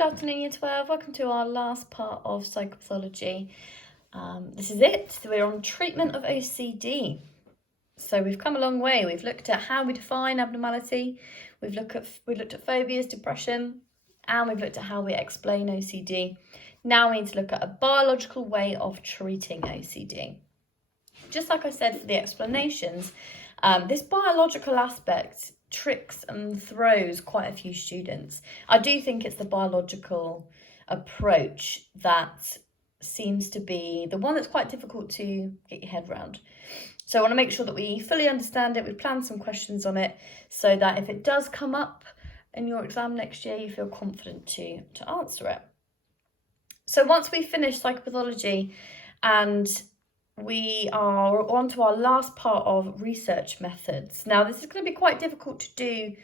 Good afternoon, Year 12. Welcome to our last part of psychopathology. This is it. We're on treatment of OCD. So we've come a long way. We've looked at how we define abnormality. We've looked at phobias, depression, and we've looked at how we explain OCD. Now we need to look at a biological way of treating OCD. Just like I said for the explanations, this biological aspect tricks and throws quite a few students. I do think it's the biological approach that seems to be the one that's quite difficult to get your head around. So I want to make sure that we fully understand it. We plan some questions on it so that if it does come up in your exam next year, you feel confident to answer it. So once we finish psychopathology and we are on to our last part of research methods. Now, this is going to be quite difficult to do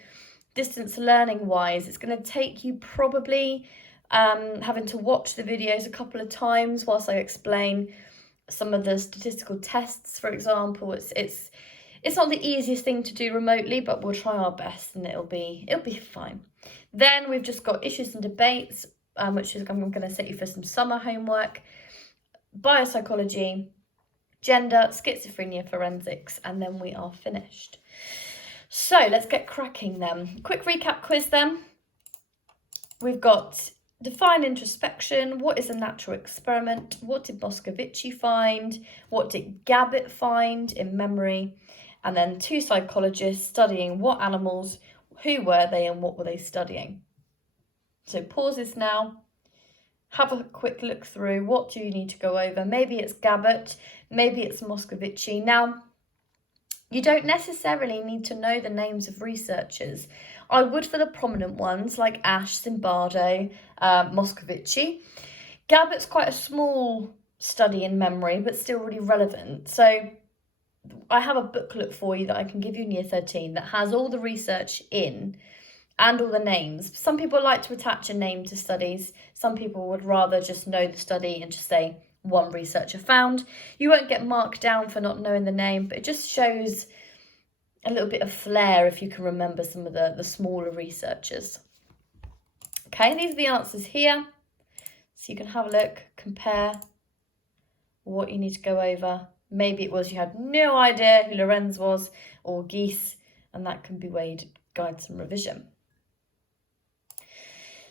distance learning wise. It's going to take you probably having to watch the videos a couple of times whilst I explain some of the statistical tests, for example. It's not the easiest thing to do remotely, but we'll try our best and it'll be fine. Then we've just got issues and debates, which is I'm going to set you for some summer homework, biopsychology, gender, schizophrenia, forensics, and then we are finished. So let's get cracking then. Quick recap quiz then. We've got define introspection. What is a natural experiment? What did Moscovici find? What did Gabbett find in memory? And then two psychologists studying what animals, who were they, and what were they studying? So pause this now. Have a quick look through. What do you need to go over? Maybe it's Gabbett, maybe it's Moscovici. Now, you don't necessarily need to know the names of researchers. I would for the prominent ones like Ash, Zimbardo, Moscovici. Gabbett's quite a small study in memory, but still really relevant. So I have a booklet for you that I can give you in Year 13 that has all the research in and all the names. Some people like to attach a name to studies. Some people would rather just know the study and just say one researcher found. You won't get marked down for not knowing the name, but it just shows a little bit of flair if you can remember some of the smaller researchers. Okay, these are the answers here. So you can have a look, compare what you need to go over. Maybe it was you had no idea who Lorenz was or Geese, and that can be where you'd guide some revision.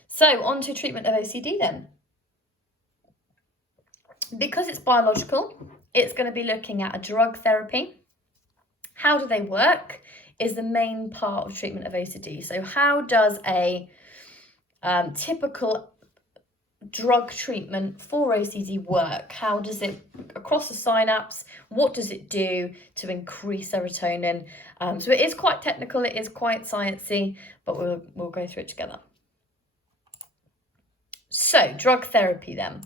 So on to treatment of OCD then. Because it's biological, it's going to be looking at a drug therapy. How do they work is the main part of treatment of OCD. So how does a typical drug treatment for OCD work? How does it, across the synapse, what does it do to increase serotonin? So it is quite technical, it is quite sciencey, but we'll go through it together. So, drug therapy then.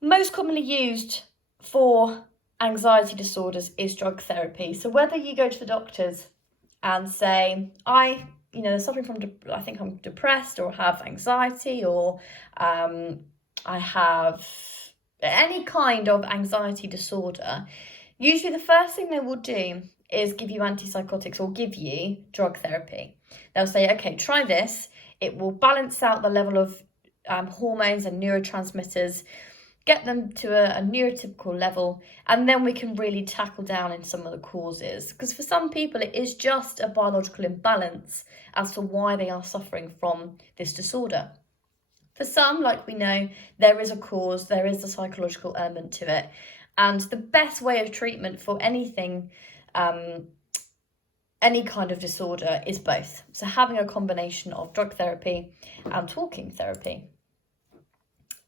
Most commonly used for anxiety disorders is drug therapy. So whether you go to the doctors and say, I suffering from, I think I'm depressed or have anxiety or I have any kind of anxiety disorder, usually the first thing they will do is give you antipsychotics or give you drug therapy. They'll say, okay, try this. It will balance out the level of hormones and neurotransmitters, get them to a neurotypical level, and then we can really tackle down in some of the causes. Because for some people, it is just a biological imbalance as to why they are suffering from this disorder. For some, like we know, there is a cause, there is a psychological element to it. And the best way of treatment for anything, any kind of disorder, is both. So having a combination of drug therapy and talking therapy.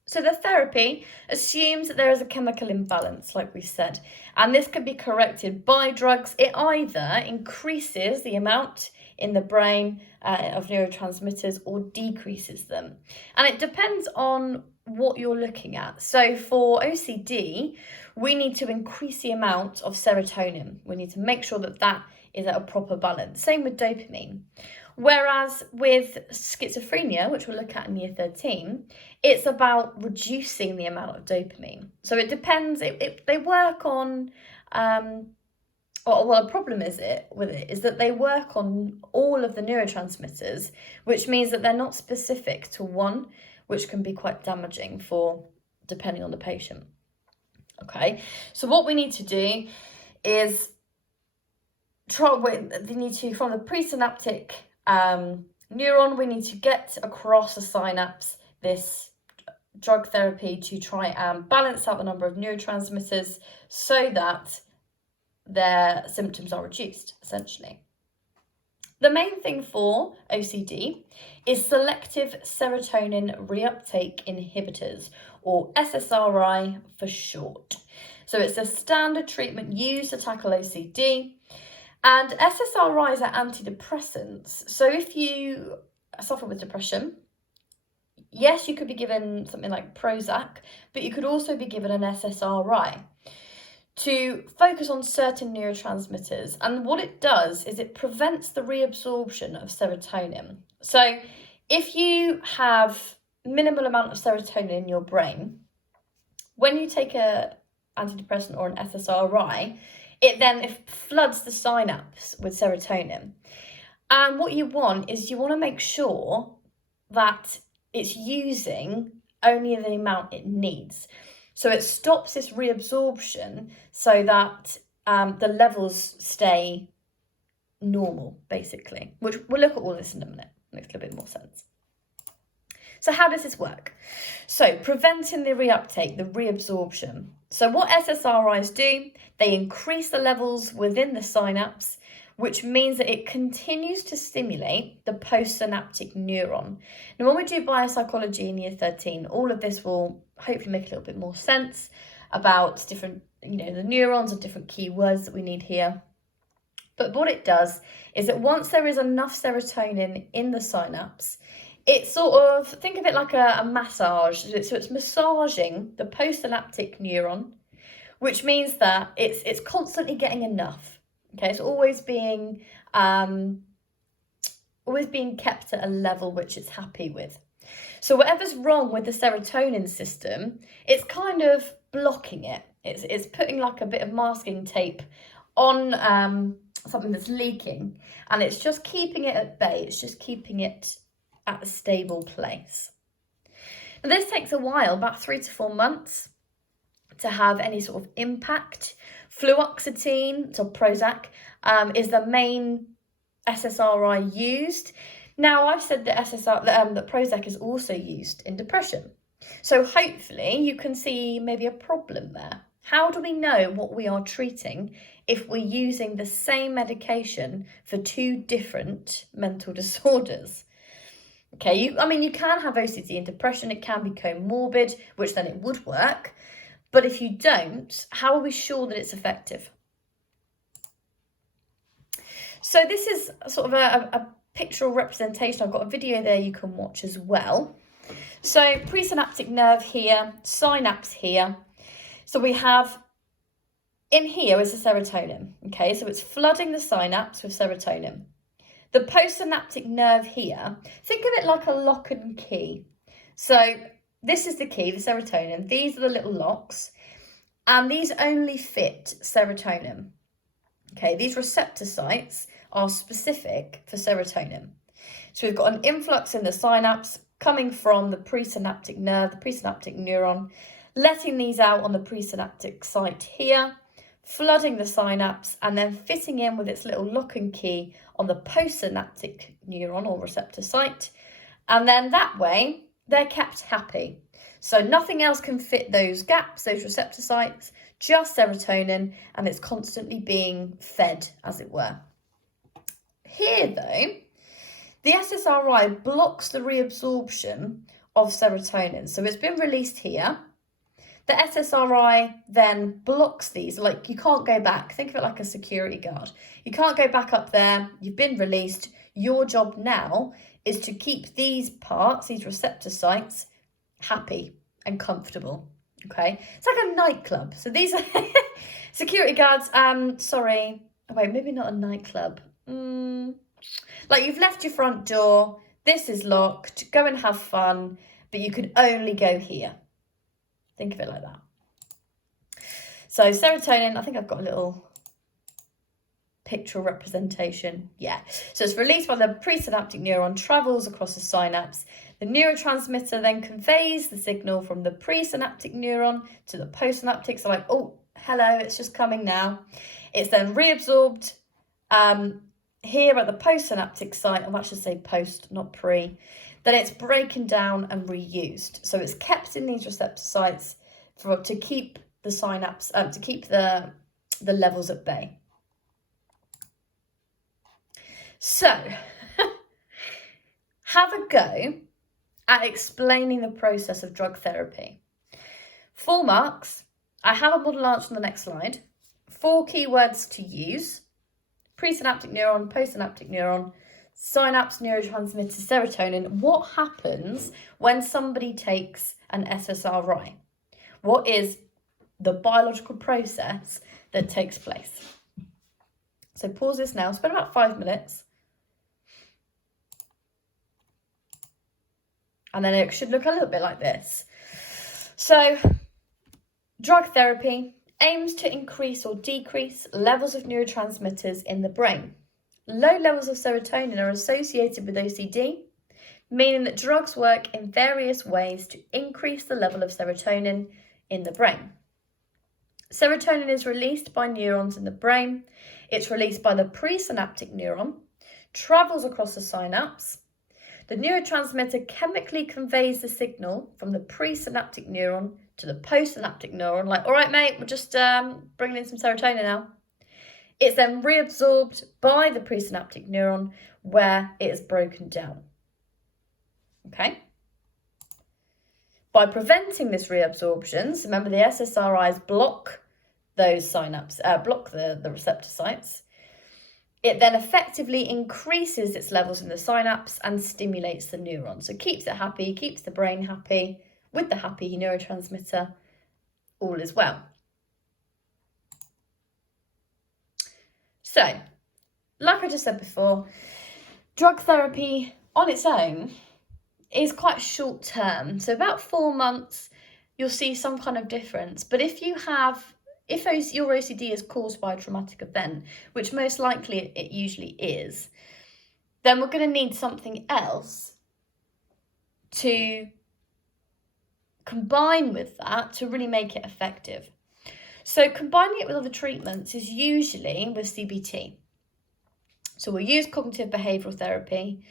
So the therapy assumes that there is a chemical imbalance, like we said, and this can be corrected by drugs. It either increases the amount in the brain of neurotransmitters or decreases them. And it depends on what you're looking at. So for OCD, we need to increase the amount of serotonin. We need to make sure that that is at a proper balance. Same with dopamine. Whereas with schizophrenia, which we'll look at in Year 13, it's about reducing the amount of dopamine. So it depends, they work on well, the problem with it is that they work on all of the neurotransmitters, which means that they're not specific to one, which can be quite damaging depending on the patient. Okay, so what we need to do is from the presynaptic neuron, we need to get across the synapse this drug therapy to try and balance out the number of neurotransmitters so that their symptoms are reduced, essentially. The main thing for OCD is selective serotonin reuptake inhibitors, or SSRI for short. So it's a standard treatment used to tackle OCD. And SSRIs are antidepressants. So if you suffer with depression, yes, you could be given something like Prozac, but you could also be given an SSRI to focus on certain neurotransmitters. And what it does is it prevents the reabsorption of serotonin. So if you have minimal amount of serotonin in your brain, when you take an antidepressant or an SSRI, it floods the synapse with serotonin. And what you want to make sure that it's using only the amount it needs. So it stops this reabsorption so that the levels stay normal, basically, which we'll look at all this in a minute. Makes a little bit more sense. So how does this work? So preventing the reuptake, the reabsorption. So what SSRIs do, they increase the levels within the synapse, which means that it continues to stimulate the postsynaptic neuron. Now, when we do biopsychology in year 13, all of this will hopefully make a little bit more sense about different, the neurons and different keywords that we need here. But what it does is that once there is enough serotonin in the synapse, it sort of, think of it like a massage. So it's massaging the postsynaptic neuron, which means that it's constantly getting enough. Okay, it's always being kept at a level which it's happy with. So whatever's wrong with the serotonin system, it's kind of blocking it. It's putting like a bit of masking tape on something that's leaking, and it's just keeping it at bay. It's just keeping it at a stable place. Now, this takes a while, about 3 to 4 months, to have any sort of impact. Fluoxetine, so Prozac, is the main SSRI used. Now, I've said that that Prozac is also used in depression. So hopefully you can see maybe a problem there. How do we know what we are treating if we're using the same medication for 2 different mental disorders? Okay, you can have OCD and depression. It can be comorbid, which then it would work. But if you don't, how are we sure that it's effective? So this is sort of a pictorial representation. I've got a video there you can watch as well. So presynaptic nerve here, synapse here. So we have, in here is the serotonin. Okay, so it's flooding the synapse with serotonin. The postsynaptic nerve here, think of it like a lock and key. So this is the key, the serotonin. These are the little locks, and these only fit serotonin. Okay, these receptor sites are specific for serotonin. So we've got an influx in the synapse coming from the presynaptic nerve, the presynaptic neuron, letting these out on the presynaptic site here, flooding the synapse, and then fitting in with its little lock and key on the postsynaptic neuron or receptor site. And then that way, they're kept happy. So nothing else can fit those gaps, those receptor sites, just serotonin, and it's constantly being fed, as it were. Here, though, the SSRI blocks the reabsorption of serotonin. So it's been released here. The SSRI then blocks these, like you can't go back. Think of it like a security guard. You can't go back up there. You've been released. Your job now is to keep these parts, these receptor sites, happy and comfortable. Okay, it's like a nightclub. So these are security guards. Sorry. Oh, wait, maybe not a nightclub. Like you've left your front door. This is locked. Go and have fun, but you can only go here. Think of it like that. So serotonin, I think I've got a little pictorial representation? Yeah. So it's released by the presynaptic neuron, travels across the synapse. The neurotransmitter then conveys the signal from the presynaptic neuron to the postsynaptic. So like, oh, hello, it's just coming now. It's then reabsorbed here at the postsynaptic site. I should say post, not pre. Then it's broken down and reused. So it's kept in these receptor sites to keep the synapse, to keep the levels at bay. So, have a go at explaining the process of drug therapy. 4 marks. I have a model answer on the next slide. 4 keywords to use: presynaptic neuron, postsynaptic neuron, synapse, neurotransmitter, serotonin. What happens when somebody takes an SSRI? What is the biological process that takes place? So pause this now, spend about 5 minutes. And then it should look a little bit like this. So, drug therapy aims to increase or decrease levels of neurotransmitters in the brain. Low levels of serotonin are associated with OCD, meaning that drugs work in various ways to increase the level of serotonin in the brain. Serotonin is released by neurons in the brain. It's released by the presynaptic neuron, travels across the synapse. The neurotransmitter chemically conveys the signal from the presynaptic neuron to the postsynaptic neuron, like, all right, mate, we're just bringing in some serotonin now. It's then reabsorbed by the presynaptic neuron where it is broken down. Okay? By preventing this reabsorption, so remember the SSRIs block those synapses, block the receptor sites. It then effectively increases its levels in the synapse and stimulates the neuron. So keeps it happy, keeps the brain happy, with the happy neurotransmitter, all is well. So, like I just said before, drug therapy on its own is quite short term. So about 4 months, you'll see some kind of difference. But if your OCD is caused by a traumatic event, which most likely it usually is, then we're going to need something else to combine with that to really make it effective. So combining it with other treatments is usually with CBT. So we'll use cognitive behavioural therapy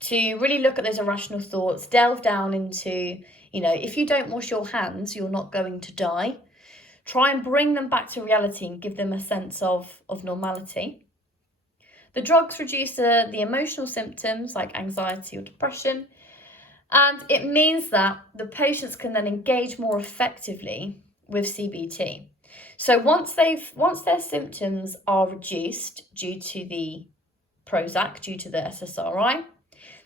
to really look at those irrational thoughts, delve down into, if you don't wash your hands, you're not going to die. Try and bring them back to reality and give them a sense of normality. The drugs reduce the emotional symptoms like anxiety or depression, and it means that the patients can then engage more effectively with CBT. So once their symptoms are reduced due to the Prozac, due to the SSRI,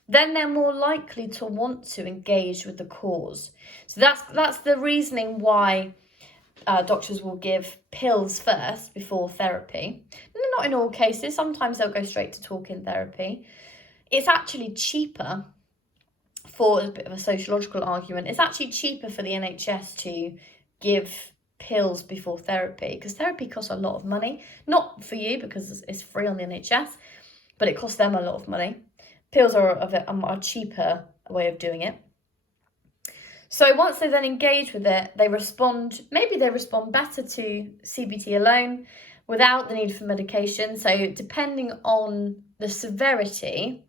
then they're more likely to want to engage with the cause. So that's the reasoning why doctors will give pills first before therapy. Not in all cases. Sometimes they'll go straight to talk-in therapy. It's actually cheaper, for a bit of a sociological argument, it's actually cheaper for the NHS to give pills before therapy, because therapy costs a lot of money. Not for you, because it's free on the NHS, but it costs them a lot of money. Pills are a cheaper way of doing it. So once they then engage with it, they respond better to CBT alone without the need for medication. So depending on the severity,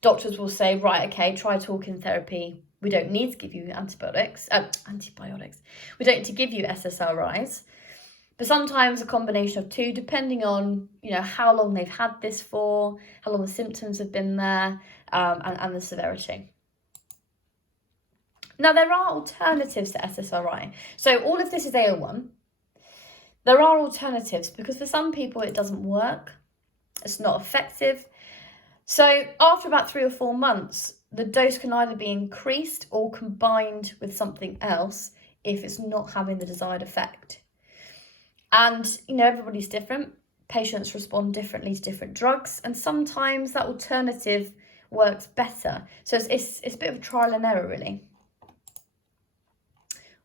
doctors will say, right, okay, try talk-in therapy. We don't need to give you antibiotics. We don't need to give you SSRIs. But sometimes a combination of two, depending on, how long they've had this for, how long the symptoms have been there, and the severity. Now, there are alternatives to SSRI. So all of this is AO1. There are alternatives because for some people it doesn't work. It's not effective. So after about 3 or 4 months, the dose can either be increased or combined with something else if it's not having the desired effect. And, everybody's different. Patients respond differently to different drugs. And sometimes that alternative works better. So it's a bit of a trial and error, really.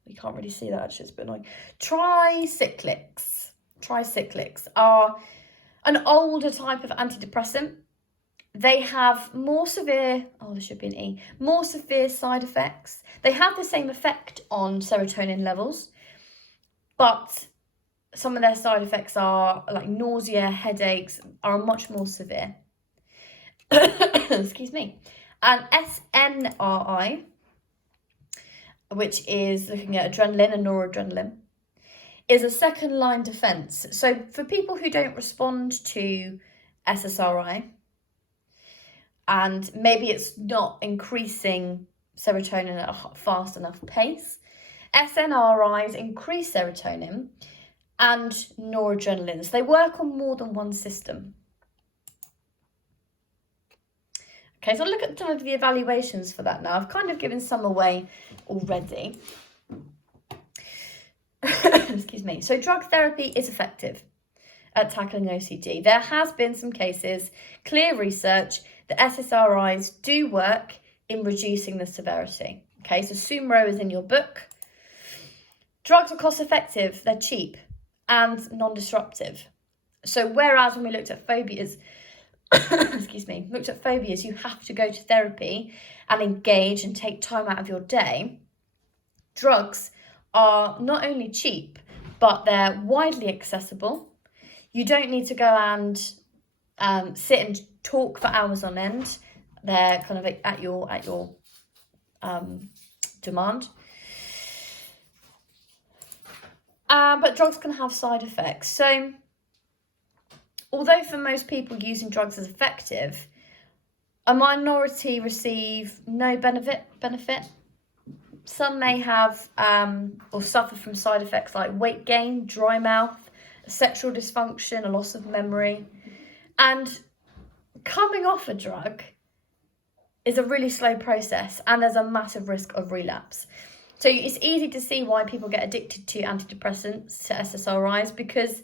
We can't really see that, actually. It's a bit annoying. Tricyclics are An older type of antidepressant, they have more severe, there should be an E, more severe side effects. They have the same effect on serotonin levels, but some of their side effects are like nausea, headaches, are much more severe. Excuse me. And SNRI, which is looking at adrenaline and noradrenaline, is a second line defense. So for people who don't respond to SSRI, and maybe it's not increasing serotonin at a fast enough pace, SNRIs increase serotonin and noradrenaline. So they work on more than one system. Okay, so I'll look at some of the evaluations for that now. I've kind of given some away already. Excuse me. So drug therapy is effective at tackling OCD. There has been some cases, clear research, that SSRIs do work in reducing the severity. Okay, so Sumro is in your book. Drugs are cost effective, they're cheap and non-disruptive. So whereas when we looked at phobias, you have to go to therapy and engage and take time out of your day, drugs are not only cheap, but they're widely accessible. You don't need to go and sit and talk for hours on end. They're kind of at your demand. But drugs can have side effects. So although for most people using drugs is effective, a minority receive no benefit. Some may have or suffer from side effects like weight gain, dry mouth, sexual dysfunction, a loss of memory. And coming off a drug is a really slow process, and there's a massive risk of relapse. So it's easy to see why people get addicted to antidepressants, to SSRIs, because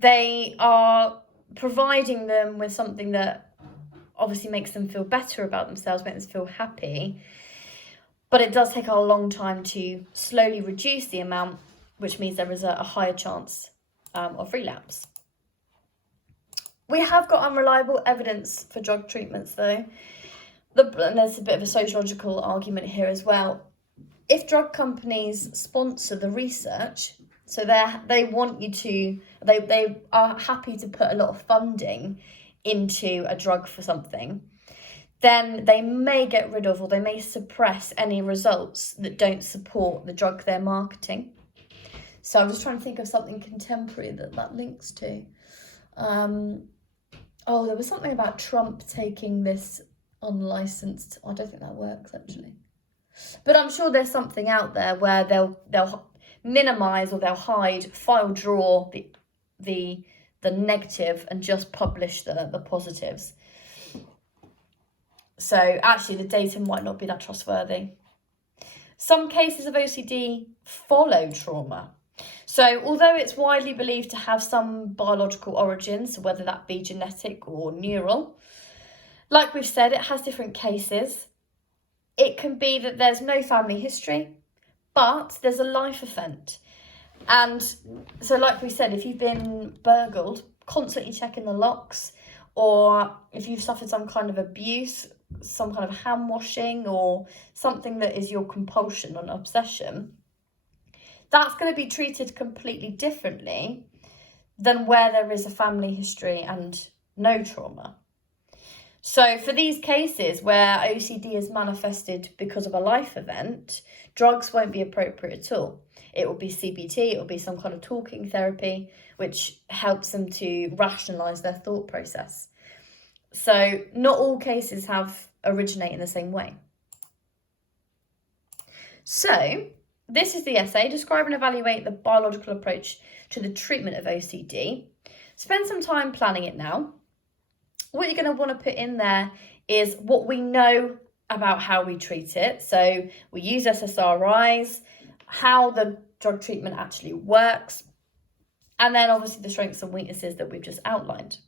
they are providing them with something that obviously makes them feel better about themselves, makes them feel happy. But it does take a long time to slowly reduce the amount, which means there is a higher chance of relapse. We have got unreliable evidence for drug treatments, though. And there's a bit of a sociological argument here as well. If drug companies sponsor the research, so they want you to, they are happy to put a lot of funding into a drug for something, then they may get rid of or they may suppress any results that don't support the drug they're marketing. So I'm just trying to think of something contemporary that links to. There was something about Trump taking this unlicensed. I don't think that works actually. But I'm sure there's something out there where they'll minimise or they'll hide, file draw the negative and just publish the positives. So actually the data might not be that trustworthy. Some cases of OCD follow trauma. So although it's widely believed to have some biological origins, whether that be genetic or neural, like we've said, it has different cases. It can be that there's no family history, but there's a life event. And so like we said, if you've been burgled, constantly checking the locks, or if you've suffered some kind of abuse, some kind of hand washing, or something that is your compulsion or an obsession, that's going to be treated completely differently than where there is a family history and no trauma. So for these cases where OCD is manifested because of a life event, drugs won't be appropriate at all. It will be CBT, it will be some kind of talking therapy, which helps them to rationalise their thought process. So not all cases originate in the same way. So this is the essay. Describe and evaluate the biological approach to the treatment of OCD. Spend some time planning it now. What you're going to want to put in there is what we know about how we treat it. So we use SSRIs, how the drug treatment actually works, and then obviously the strengths and weaknesses that we've just outlined.